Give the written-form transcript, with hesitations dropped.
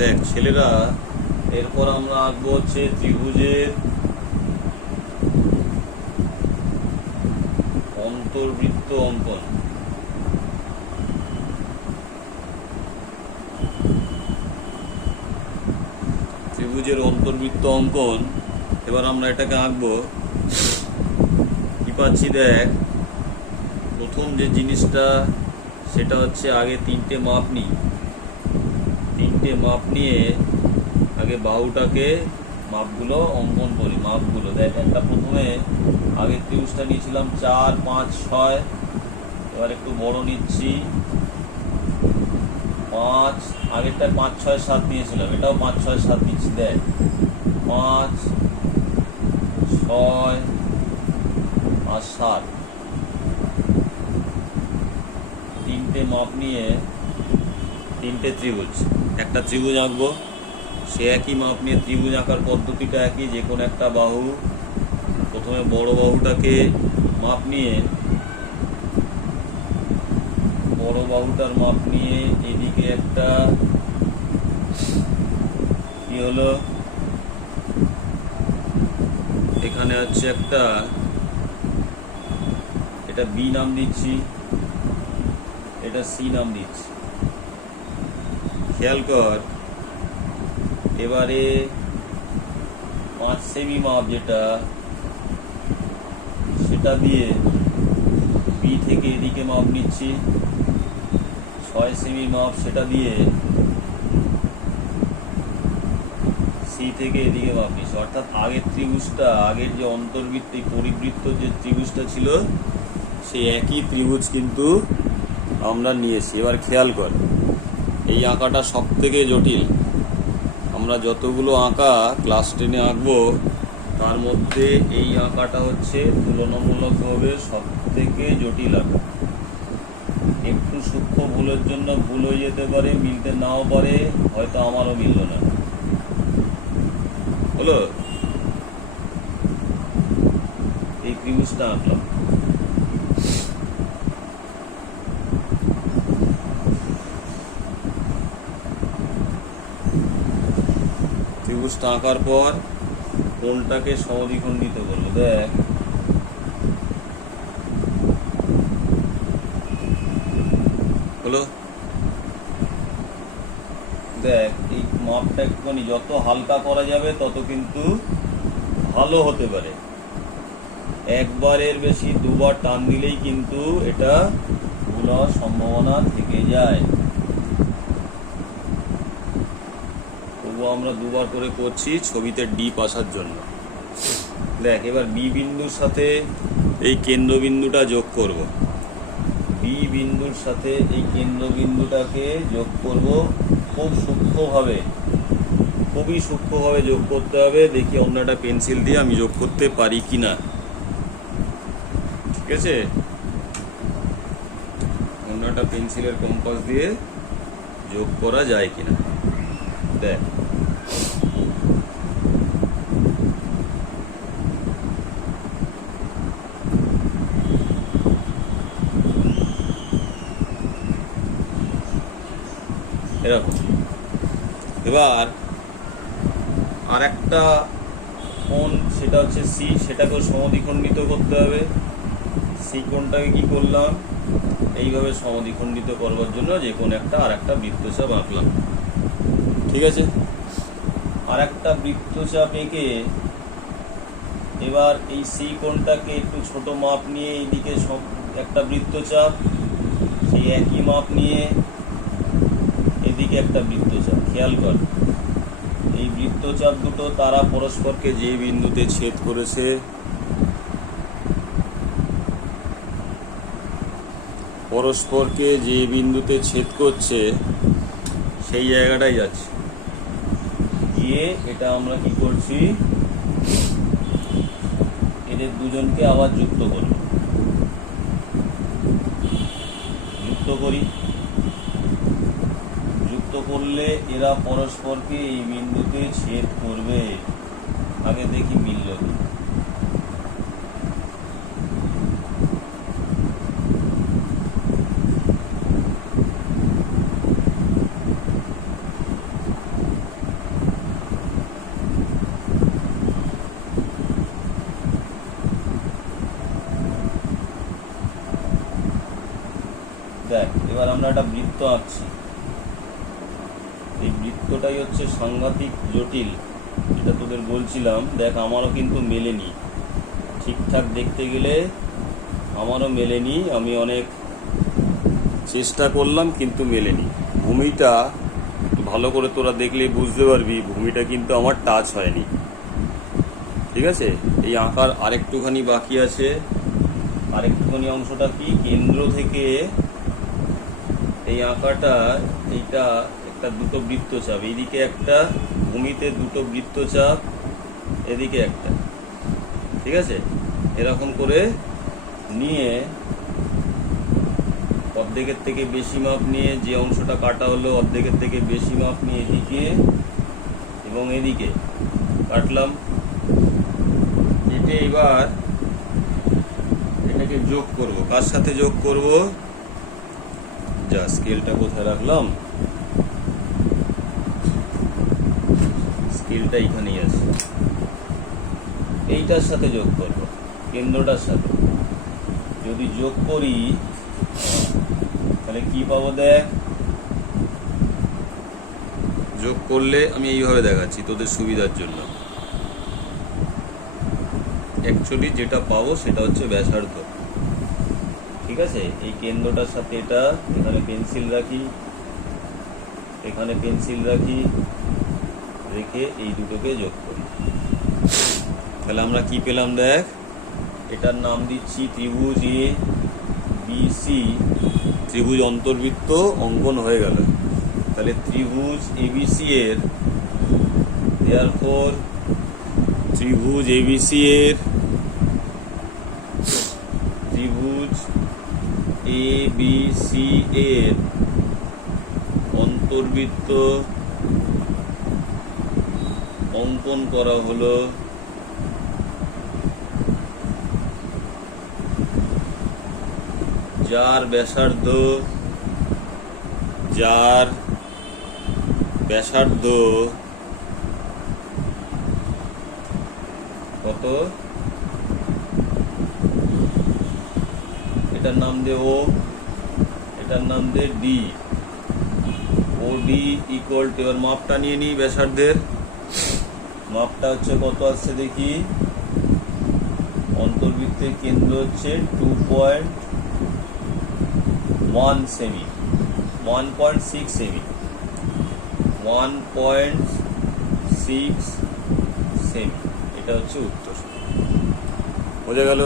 দেখ ছেলেরা, এরপর আমরা আঁকবো হচ্ছে ত্রিভুজের অন্তর্বৃত্ত অঙ্কন। ত্রিভুজের অন্তর্বৃত্ত অঙ্কন এবার আমরা এটাকে আঁকবো। কি পাচ্ছি দেখ, প্রথম যে জিনিসটা সেটা হচ্ছে আগে তিনটে মাপ নিই। তিনটে মাপ নিয়ে আগে বাহুটাকে মাপগুলো অঙ্কন করি। মাপগুলো দেখ, একটা প্রথমে আগে ত্রিভুজটা নিয়েছিলাম 4, 5, 6। এবার একটু বড় নিচ্ছি 5, আগেরটা 5, 6, 7 নিয়েছিলাম, এটাও 5, 6, 7 নিচ্ছি। দেখ 5, 6 আর 7, তিনটে মাপ নিয়ে তিনটে ত্রিভুজ, একটা ত্রিভুজ আঁকবো। সে একই মাপ নিয়ে ত্রিভুজ আঁকার পদ্ধতিটা একই, যে কোনো একটা বাহু প্রথমে বড় বাহুটাকে মাপ নিয়ে, বড় বাহুটার মাপ নিয়ে এদিকে একটা কি হলো, এখানে হচ্ছে একটা, এটা বি নাম দিচ্ছি, এটা সি নাম দিচ্ছি। খেয়াল কর, এবারে 5 সেমি মাপ যেটা, সেটা দিয়ে বি থেকে এদিকে মাপ নিচ্ছি। 6 সেমি মাপ সেটা দিয়ে সি থেকে এদিকে মাপ নিচ্ছি। অর্থাৎ আগের ত্রিভুজটা, আগের যে অন্তর্বৃত্ত পরিবৃত্ত যে ত্রিভুজটা ছিল, সেই একই ত্রিভুজ কিন্তু আমরা নিয়েছি। এবার খেয়াল কর, এই আঁকাটা সব থেকে জটিল। আমরা যতগুলো আঁকা ক্লাস 10-এ আঁকবো তার মধ্যে এই আঁকাটা হচ্ছে তুলনামূলকভাবে সব থেকে জটিল আঁকা। একটু সূক্ষ্ম ভুলের জন্য ভুল হয়ে যেতে পারে, মিলতে নাও পারে, হয়তো আমারও মিলল না। হলো, এই ত্রিভুজটা আঁকলাম। ত্রিভুজটা আঁকার পর কোণটাকে সমদ্বিখণ্ডিত করবো। দেখ হলো, দেখ এই মাপটা একটুখানি যত হালকা করা যাবে তত কিন্তু ভালো হতে পারে। একবারের বেশি দুবার টান দিলেই কিন্তু এটা ভুল হওয়ার সম্ভাবনা থেকে যায়। তবুও আমরা দুবার করে করছি ছবিতে ডিপ আসার জন্য। দেখ এবার বি বিন্দুর সাথে এই কেন্দ্রবিন্দুটা যোগ করব। বি বিন্দুর সাথে এই কেন্দ্রবিন্দুটাকে যোগ করব খুব সূক্ষ্মভাবে, খুবই সূক্ষ্মভাবে যোগ করতে হবে। দেখি অন্য একটা পেন্সিল দিয়ে আমি যোগ করতে পারি কিনা। ঠিক আছে, অন্য একটা পেন্সিলের কম্পাস দিয়ে যোগ করা যায় কিনা দেখ। এরকম। এবার আর একটা কোণ, সেটা হচ্ছে সি, সেটাকেও সমদ্বিখণ্ডিত করতে হবে। সি কোণটাকে কি করলাম, এইভাবে সমদ্বিখণ্ডিত করবার জন্য যে কোনো একটা আর একটা বৃত্তচাপ আঁকলাম। ঠিক আছে, আর একটা বৃত্তচাপ এঁকে এবার এই সি কোণটাকে একটু ছোট মাপ নিয়ে এইদিকে একটা বৃত্তচাপ, সেই একই মাপ নিয়ে এদিকে একটা বৃত্তচাপ। খেয়াল কর, এই বৃত্তচাপ দুটো তারা পরস্পরকে যে বিন্দুতে ছেদ করেছে, পরস্পরকে যে বিন্দুতে ছেদ করছে সেই জায়গাটাই যাচ্ছে। গিয়ে এটা আমরা কি করছি, এদের দুজনকে আবার যুক্ত করব। যুক্ত করি, যুক্ত করলে এরা পরস্পরকে এই বিন্দুতে ছেদ করবে। আগে দেখি মিলল কি। একটা বৃত্ত আঁকছি। এই বৃত্তটাই হচ্ছে সাংঘাতিক জটিল, যেটা তোদের বলছিলাম। দেখ আমারও কিন্তু মেলেনি, ঠিকঠাক দেখতে গেলে আমারও মেলেনি। আমি অনেক চেষ্টা করলাম কিন্তু মেলেনি। ভূমিটা ভালো করে তোরা দেখলে বুঝতে পারবি, ভূমিটা কিন্তু আমার টাচ হয়নি। ঠিক আছে, এই আঁকার আরেকটুখানি বাকি আছে। আরেকটুখানি অংশটা কি, কেন্দ্র থেকে এই আঁকাটা, এইটা একটা দুটো বৃত্তচাপ, এইদিকে একটা, ভূমিতে দুটো বৃত্তচাপ, এদিকে একটা। ঠিক আছে, এরকম করে নিয়ে অর্ধেকের থেকে বেশি মাপ নিয়ে, যে অংশটা কাটা হলো অর্ধেকের থেকে বেশি মাপ নিয়ে এদিকে এবং এদিকে কাটলাম। এবার এটাকে যোগ করব। কার সাথে যোগ করব? যা, স্কেলটা কোথায় রাখলাম? স্কেলটা এখানেই আছে। এইটার সাথে যোগ করব, কেন্দ্রটার সাথে। যদি যোগ করি তাহলে কি পাবো দেখ। যোগ করলে আমি এইভাবে দেখাচ্ছি তোদের সুবিধার জন্য। অ্যাকচুয়ালি যেটা পাবো সেটা হচ্ছে ব্যাসার্ধ। ঠিক আছে, এই কেন্দ্রটার সাথে এটা, এখানে পেন্সিল রাখি, এখানে পেন্সিল রাখি, রেখে এই দুটোকে যোগ করি। তাহলে আমরা কি পেলাম দেখ। এটার নাম দিচ্ছি ত্রিভুজ এ বি সি। ত্রিভুজ অন্তর্বৃত্ত অঙ্কন হয়ে গেল। তাহলে ত্রিভুজ এবিসি এর, দেয়ারফর ত্রিভুজ এবিসি এর, ত্রিভুজ এবিসি এর অন্তর্বৃত্ত অঙ্কন করা হলো যার ব্যাসার্ধ কত, এটার নাম দে ও, এটার নাম দে D. O D equal to, এবার মাপটা নিয়ে নিই ব্যাসার্ধের। মাপটা হচ্ছে কত আসছে দেখি। অন্তর্বৃত্তের কেন্দ্র হচ্ছে 2.1 সেমি, 1.6 সেমি, 1.6 সেমি। এটা হচ্ছে উত্তর। বোঝা গেল?